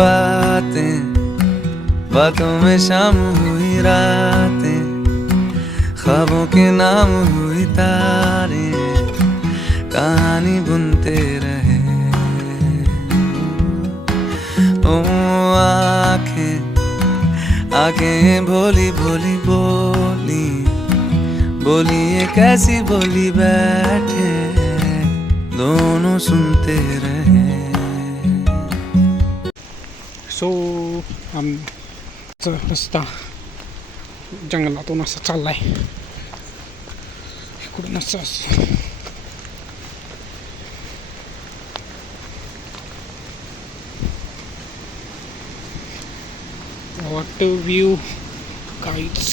बातें, बातों में शाम हुई रातें, ख्वाबों के नाम हुई तारें, कहानी बुनते रहे। ओ आंखें, आंखें भोली भोली बोली, बोली ये कैसी बोली, बैठे दोनों सुनते रहे। सो आमचा रस्ता जंगलातून असा चाललाय, इकडून असं वॉट व्ह्यू गाईड्स.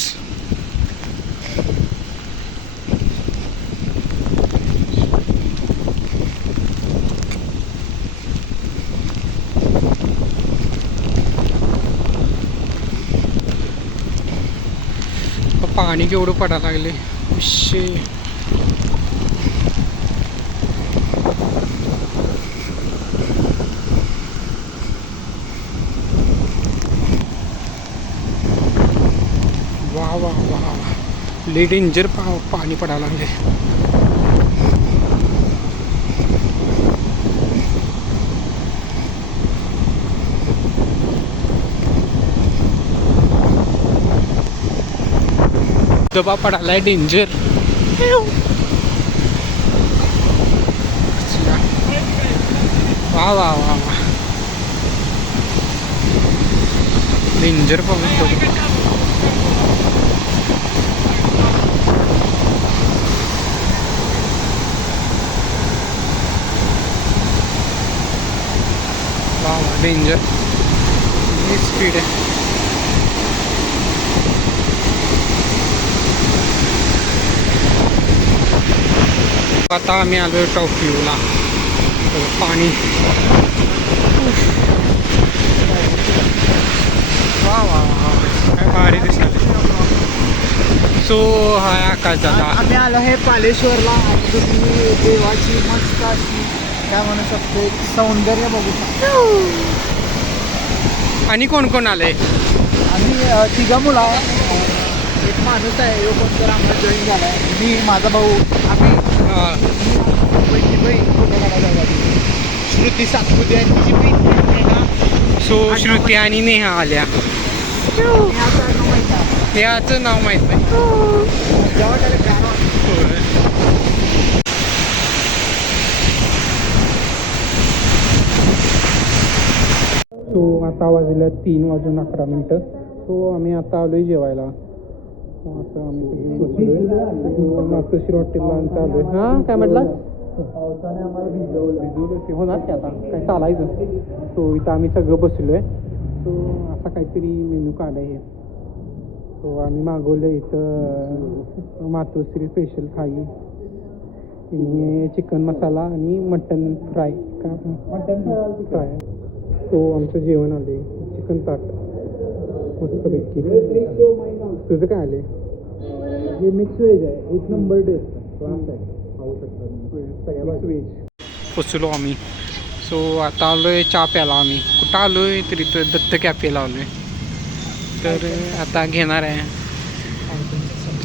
पाणी केवढं पडायला लागले विषय. वा वा वा, लय डेंजर पाणी पडायला लागले. दबा पडायला डेंजर. वा वा वा वा, डेंजर पाऊस. वा वा, डेंजर स्पीड आहे. आता आम्ही आलो टॉप व्ह्यूला. पाणी वा वा वा, काय भारी दिसत. सो हाय आकाश दादा, आम्ही आलो आहे पालेश्वरला. तुम्ही देवाची मस्त अशी काय म्हणू शकतो एक सौंदर्य बघू शकतो. आणि कोण कोण आलंय? आम्ही तिघं मुलं आहे, एक माणूस आहे, यो कोणतर आम्हाला जॉईन झाला आहे, मी माझा भाऊ. आम्ही बहीण फोटो काढायला जाऊ. श्रुती सातपुते आणि तिची बहीण. सो श्रुती आणि नेहा आल्या. याचं नाव माहीत नाही. सो आता वाजल्या 3:11. सो आम्ही आता आलोय जेवायला. असं आम्ही सगळी बसलोय मातोश्री हॉटेलला आलोय. हां काय म्हटलं? पावसाने आम्हाला भिजवलं. होणार की आता काय चालायचं. सो इथं आम्ही सगळं बसलोय. सो असा काहीतरी मेनू काढाय हे. सो आम्ही मागवलं इथं मातोश्री स्पेशल थाळी, चिकन मसाला आणि मटन फ्राय. का मटन फ्राय. तो आमचं जेवण आले चिकन ताट मस्तपैकी. तुझं काय आले? हे मिक्स व्हेज आहे, एक नंबर टेस्ट आहे. पाहू शकता सगळ्या व्हेज. पोचलो आम्ही. सो आता आलो आहे चहा प्यायला. आम्ही कुठं आलो आहे तरी तर दत्त कॅफेला आलो आहे. तर आता घेणार आहे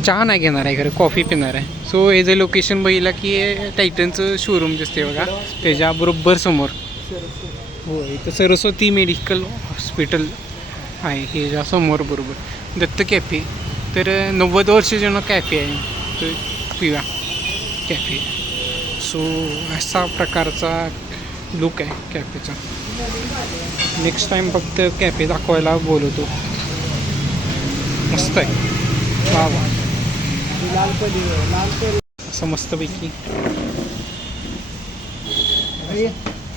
चहा, नाही घेणार आहे खरं, कॉफी पिणार आहे. सो हे जे लोकेशन बघितलं की टायटनचं शोरूम दिसते बघा, त्याच्याबरोबर समोर. हो, इथं सरस्वती मेडिकल हॉस्पिटल आहे, हे ज्या समोर बरोबर दत्त कॅफे. तर 90 वर्ष जुनं कॅफे आहे, तर पिवा कॅफे. सो असा प्रकारचा लुक आहे कॅफेचा. नेक्स्ट टाईम फक्त कॅफे दाखवायला बोलवतो. मस्त आहे. वा वा, असं मस्तपैकी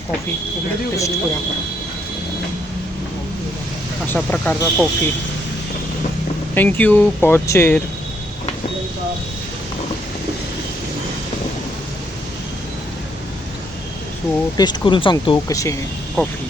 कॉफी टेस्ट करूया. अशा प्रकारचा coffee. Thank you for chair. So test करून सांगतो कशी आहे कॉफी.